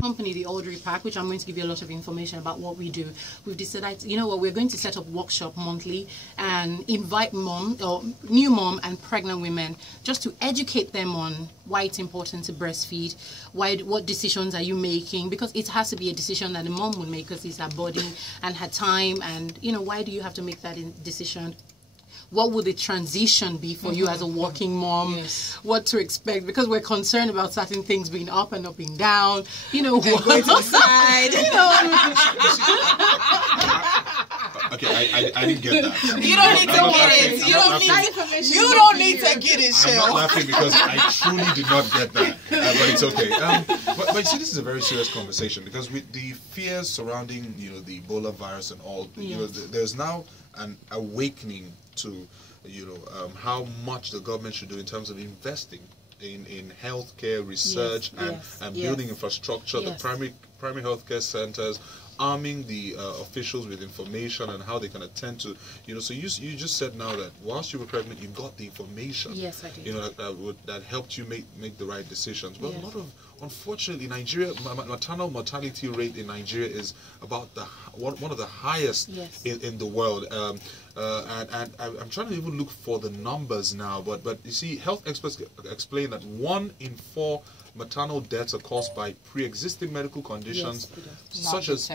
Company, the Audrey Pack, which I'm going to give you a lot of information about what we do. We've decided, you know what, we're going to set up workshop monthly and invite new mom and pregnant women just to educate them on why it's important to breastfeed, what decisions are you making, because it has to be a decision that the mom will make because it's her body and her time, and you know, why do you have to make that decision? What would the transition be for you as a working mom? Yes. What to expect? Because we're concerned about certain things being up and up and down. You know, going to the side. You know. Okay, I didn't get that. You don't need to get it. You don't need to get it, Shell. I'm not laughing because I truly did not get that. But it's okay. But you see, this is a very serious conversation because with the fears surrounding, you know, the Ebola virus and all, you know, there's now an awakening to, you know, how much the government should do in terms of investing in healthcare research and building infrastructure, the primary healthcare centers, arming the officials with information and how they can attend to, you know. So you just said now that whilst you were pregnant, you got the information. Yes, I did. You know, that helped you make the right decisions. But a lot of, unfortunately, Nigeria, maternal mortality rate in Nigeria is about one of the highest in the world. And I'm trying to even look for the numbers now. But you see, health experts explain that 1 in 4 maternal deaths are caused by pre-existing medical conditions, such as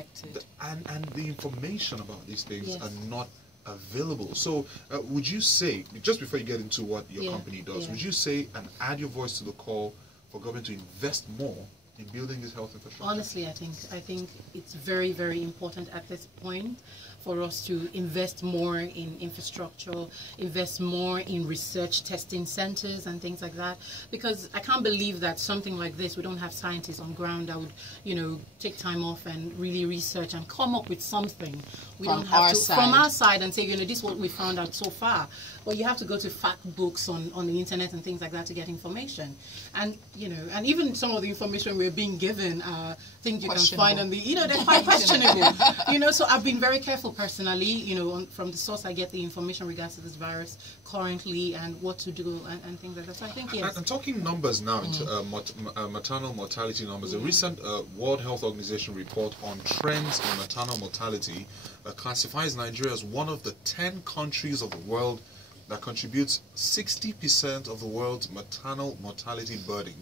and the information about these things are not available. So would you say, just before you get into what your company does, would you say and add your voice to the call for government to invest more in building this health infrastructure? Honestly, I think it's very, very important at this point for us to invest more in infrastructure, invest more in research testing centers and things like that, because I can't believe that something like this, we don't have scientists on ground that would, you know, take time off and really research and come up with something. We don't have to from our side and say, you know, this is what we found out so far. Well, you have to go to fact books on the internet and things like that to get information. And, you know, and even some of the information we're being given, things you can find on the, you know, they're quite questionable. You know, so I've been very careful personally, you know, from the source I get the information regards to this virus currently and what to do and things like that. So I think, yes. I'm talking numbers now, maternal mortality numbers. A recent World Health Organization report on trends in maternal mortality classifies Nigeria as one of the 10 countries of the world that contributes 60% of the world's maternal mortality burden.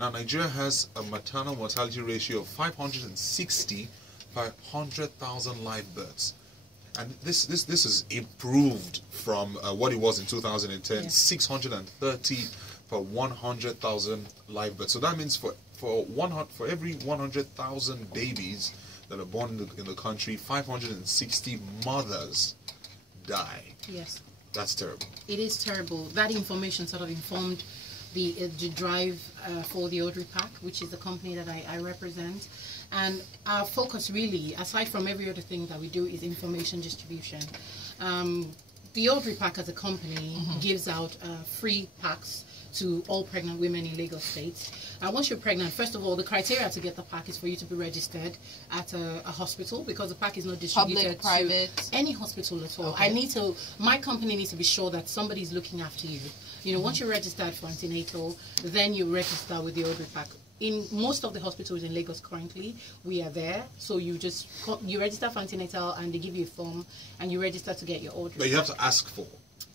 Now, Nigeria has a maternal mortality ratio of 560 per 100,000 live births. And this is improved from what it was in 2010, 630 per 100,000 live births. So that means for every 100,000 babies that are born in the country, 560 mothers die. Yes. That's terrible. It is terrible. That information sort of informed the drive for the Audrey Pack, which is the company that I represent. And our focus really, aside from every other thing that we do, is information distribution. The Audrey Pack as a company gives out free packs to all pregnant women in Lagos State. Once you're pregnant, first of all, the criteria to get the pack is for you to be registered at a hospital, because the pack is not distributed private, to any hospital at all. My company needs to be sure that somebody is looking after you. You know, once you're registered for antenatal, then you register with the Audrey Pack. In most of the hospitals in Lagos currently, we are there. So you register for antenatal and they give you a form and you register to get your Audrey. But you have to ask for.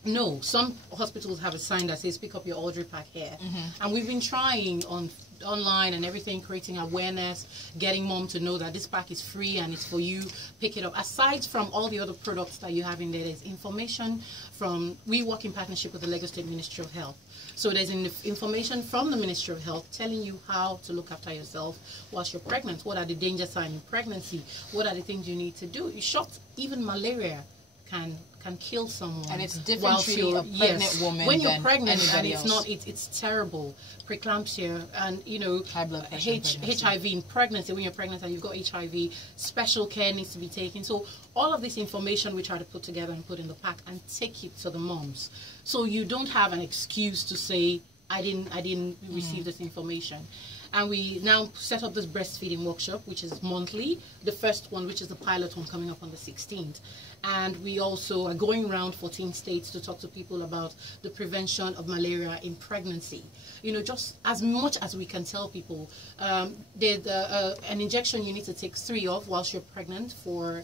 No, some hospitals have a sign that says pick up your Audrey Pack here. And we've been trying online and everything, creating awareness, getting mom to know that this pack is free and it's for you, pick it up. Aside from all the other products that you have in there, there's information from, we work in partnership with the Lagos State Ministry of Health. So there's information from the Ministry of Health telling you how to look after yourself whilst you're pregnant. What are the danger signs in pregnancy? What are the things you need to do? You're shocked, even malaria can kill someone. And it's different treating a pregnant woman when you're pregnant, and else. It's terrible. Preeclampsia and, you know, high blood pressure, HIV in pregnancy. When you're pregnant and you've got HIV, special care needs to be taken. So all of this information we try to put together and put in the pack and take it to the moms. So you don't have an excuse to say, I didn't receive this information. And we now set up this breastfeeding workshop, which is monthly. The first one, which is the pilot one, coming up on the 16th. And we also are going around 14 states to talk to people about the prevention of malaria in pregnancy. You know, just as much as we can tell people, there's an injection you need to take 3 of whilst you're pregnant for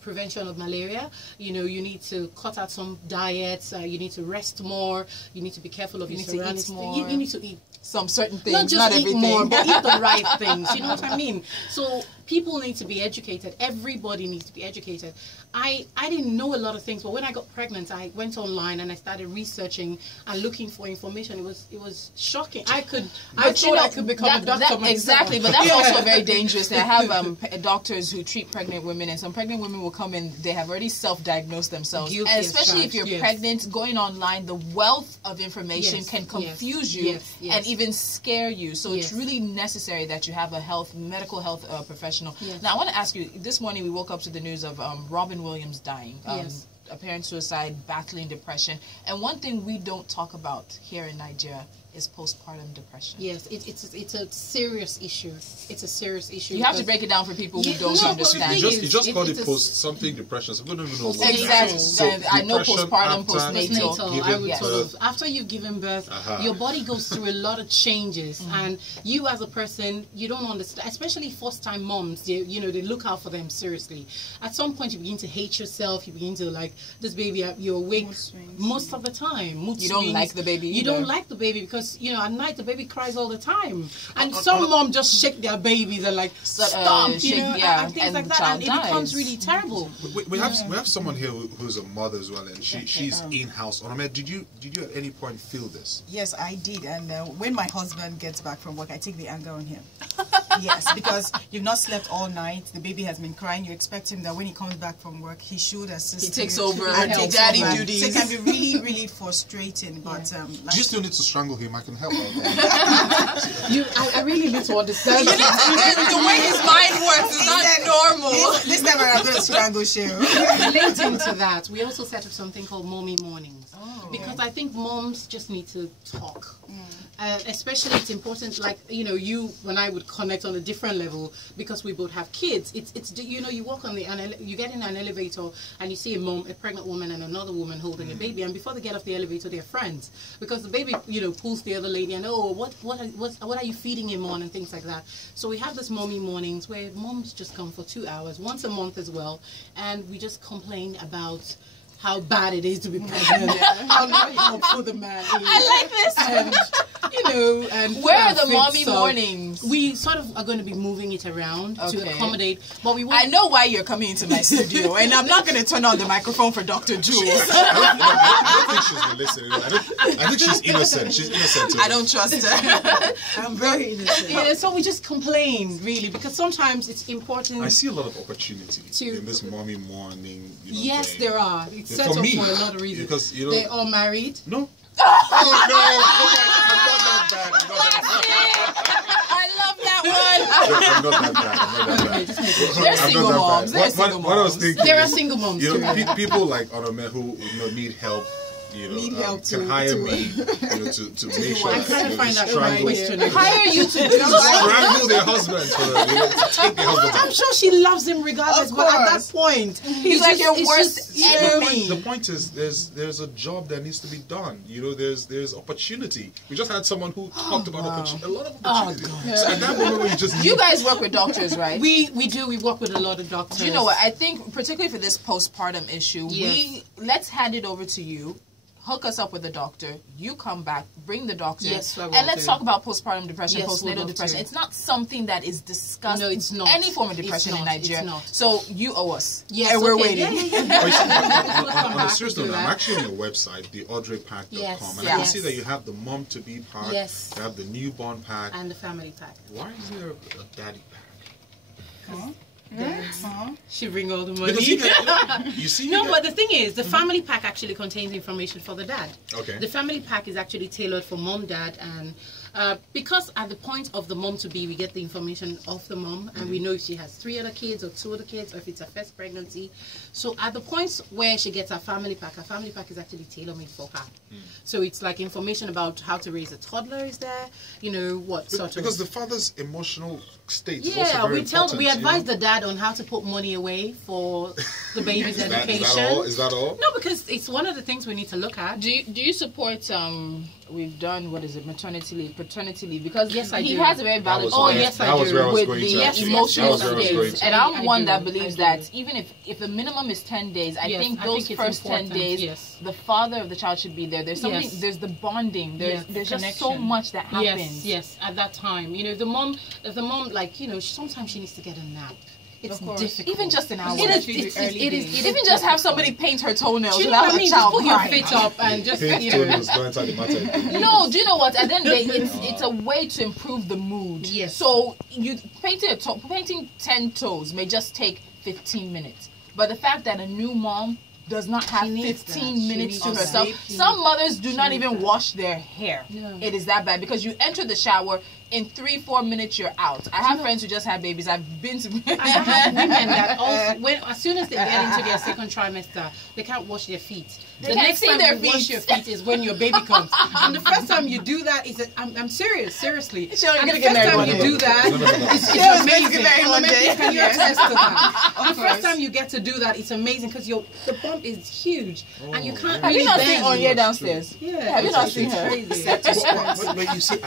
prevention of malaria. You know, you need to cut out some diets, you need to rest more, you need to be careful of your surroundings. You need to eat some certain things, not just eat everything. more, but eat the right things. You know what I mean? So people need to be educated. Everybody needs to be educated. I didn't know a lot of things, but when I got pregnant, I went online and I started researching and looking for information. It was shocking. I thought I could become a doctor myself. Exactly, but that's also very dangerous. I have doctors who treat pregnant women, and some pregnant women will come in, they have already self-diagnosed themselves. And especially if you're pregnant, going online, the wealth of information can confuse you and even scare you. So it's really necessary that you have a medical health professional. Now, I want to ask you, this morning we woke up to the news of Robin Williams dying. Apparent suicide, battling depression. And one thing we don't talk about here in Nigeria is postpartum depression. Yes, it's a serious issue. It's a serious issue. You have to break it down for people who don't understand. You just called it something depression. So we don't even know what exactly. So I know postpartum, postnatal. I would sort of, after you've given birth, your body goes through a lot of changes, and you as a person, you don't understand. Especially first-time moms, they look out for them seriously. At some point, you begin to hate yourself. You begin to like this baby. You're awake most of the time. You don't like the baby. You don't like the baby because at night the baby cries all the time, and some mom just shake their babies and like stomp, and things like that, and it becomes really terrible. We have someone here who's a mother as well, and she's in-house. Odim, did you at any point feel this? Yes, I did, and when my husband gets back from work, I take the anger on him. Yes, because you've not slept all night, the baby has been crying, you expect him that when he comes back from work, he should assist. He takes over daddy duties. So it can be really, really frustrating, but you still need to strangle him. I can help. I really need to understand. The way his mind works is not normal. This time I'm going to strangle Cheryl. Relating to that, we also set up something called Mommy Mornings. Because I think moms just need to talk. Especially it's important, like, you and I would connect on a different level because we both have kids. It's you walk on you get in an elevator and you see a pregnant woman and another woman holding a baby, and before they get off the elevator, they're friends because the baby, pulls the other lady and what are you feeding him on and things like that. So we have this Mommy Mornings where moms just come for 2 hours, once a month as well, and we just complain about how bad it is to be pregnant, how helpful the man is. I like this. And, and where are the Mommy Mornings? We sort of are going to be moving it around to accommodate. But I know why you're coming into my studio, and I'm not going to turn on the microphone for Dr. Jules. I don't think she's been listening. I think she's innocent. She's innocent too. I don't trust her. I'm very innocent. Yeah, so we just complain, really, because sometimes it's important. I see a lot of opportunity in this Mommy Morning. Yes, thing. there are. It's set up for a lot of reasons. Because they're all married. No. Oh no! I'm not that bad. I love that one. I'm not that bad. They're single moms. What I was thinking, there are single moms. People like Odim who need help. Can hire me to make sure. I'm trying to find out my question. Hire you to strangle their husbands for them. Take their husbands. I'm sure she loves him regardless, but at that point, he's like your worst enemy. The point is, there's a job that needs to be done. There's opportunity. We just had someone who talked about a lot of opportunity. So at that moment, you guys work with doctors, right? We do. We work with a lot of doctors. You know what? I think particularly for this postpartum issue, let's hand it over to you. Hook us up with a doctor. You come back, bring the doctor, and let's talk about postpartum depression, postnatal depression. It's not something that is discussed. No, it's not. Any form of depression in Nigeria. It's not. So you owe us. Yes, and we're waiting. On a serious note, I'm actually on your website, theaudreypack.com, and I can see that you have the mom to be pack. Yes. You have the newborn pack and the family pack. Why is there a daddy pack? Huh? She bring all the money. You see, but the thing is, the family pack actually contains information for the dad. Okay. The family pack is actually tailored for mom, dad, and because at the point of the mom to be, we get the information of the mom, and we know if she has 3 other kids or 2 other kids, or if it's her first pregnancy. So at the point where she gets her family pack is actually tailor-made for her. So it's like information about how to raise a toddler is there, you know, what sort of... Because the father's emotional state is also very important. We advise the dad on how to put money away for the baby's education. Is that all? No, because it's one of the things we need to look at. Do you support we've done, what is it, maternity leave, paternity leave? Because yes, I do. He has a very valid point. Yes, I do. With the emotional state. And I'm one that believes that even if the minimum is 10 days, I think those first 10 days, the father of the child should be there. There's something, there's the bonding, there's just so much that happens. Yes, at that time. You know, the mom, like, you know, sometimes she needs to get a nap. It's difficult. Even just an hour. It is even just have somebody paint her toenails without a child. Just put your feet up and just, you know. No, do you know what? At the end of the day, it's a way to improve the mood. Yes. So you painting 10 toes may just take 15 minutes. But the fact that a new mom does not have 15 minutes to herself. Some mothers do not even wash their hair. No. It is that bad because you enter the shower, in 3-4 minutes you're out. I have friends who just had babies. I've been to I have women that also, as soon as they get into their second trimester, they can't wash their feet. The next time you wash your feet is when your baby comes. And the first time you do that is I'm serious, seriously. Sure, and the first time you do that, it's amazing. Can you attest to that? The first time you get to do that, it's amazing because the bump is huge and you can't. Have you not seen Onyé downstairs? Yeah. Have you not seen her? But you see,